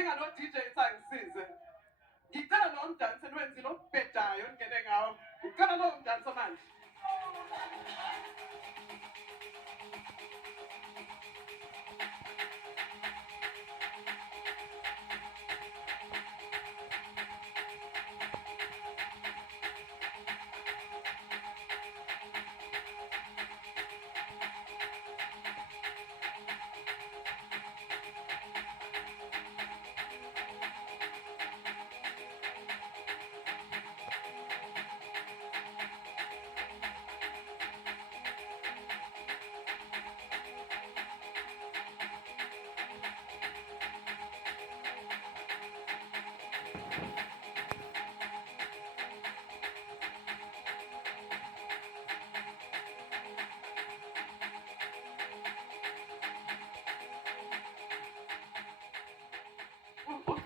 DJ sangisize. Ngicela lo mdansi enwenzile obhedayo ongene ngawo. Ngicela lo mdansi manje.